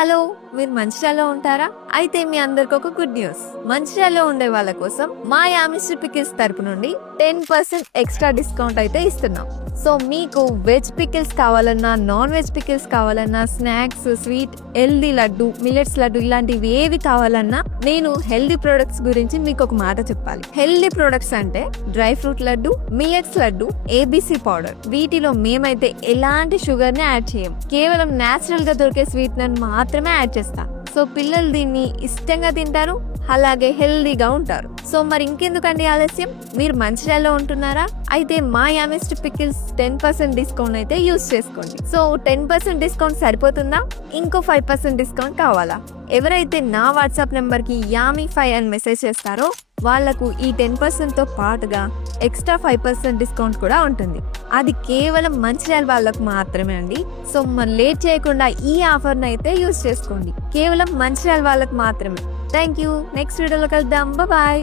Hello, మీరు మంచిర్యాలలో ఉంటారా? అయితే మీ అందరికి ఒక గుడ్ న్యూస్. మంచిర్యాలలో ఉండే వాళ్ళ కోసం మా యామిశ్రీ పికిల్స్ తరపు నుండి 10% ఎక్స్ట్రా డిస్కౌంట్ అయితే ఇస్తున్నాం. సో మీకు వెజ్ పికిల్స్ కావాలన్నా, నాన్ వెజ్ పికిల్స్ కావాలన్నా, snacks, sweet, healthy laddu, millets laddu ఇలాంటివి ఏవి కావాలన్నా నేను హెల్దీ ప్రొడక్ట్స్ గురించి మీకు ఒక మాట చెప్పాలి. హెల్దీ ప్రొడక్ట్స్ అంటే dry fruit laddu, millets laddu, ABC powder. వీటిలో మేమైతే ఎలాంటి షుగర్ ని యాడ్ చేయం. కేవలం నేచురల్ గా దొరికే స్వీట్నర్ మాత్రమే యాడ్ చేస్తాం. సో పిల్లలు దీన్ని ఇష్టంగా తింటారు, అలాగే హెల్దీగా ఉంటారు. సో మరి ఇంకెందుకండి ఆలస్యం? మీరు మంచిర్యాలలో ఉంటున్నారా? అయితే మా యామిశ్రీ పికిల్స్ 10% డిస్కౌంట్ అయితే యూస్ చేసుకోండి. సో 10% డిస్కౌంట్ సరిపోతుందా? ఇంకో 5% డిస్కౌంట్ కావాలా? ఎవరైతే నా వాట్సాప్ నెంబర్ కి YAMI5 అని మెసేజ్ చేస్తారో వాళ్లకు ఈ 10% తో పాటుగా ఎక్స్ట్రా 5% డిస్కౌంట్ కూడా ఉంటుంది. అది కేవలం మంచిర్యాల వాళ్ళకు మాత్రమే అండి. సో మరి లేట్ చేయకుండా ఈ ఆఫర్ అయితే యూస్ చేసుకోండి. కేవలం మంచిర్యాల వాళ్ళకు మాత్రమే. Thank you. నెక్స్ట్ వీడియోలో కలుద్దాం. బాయ్.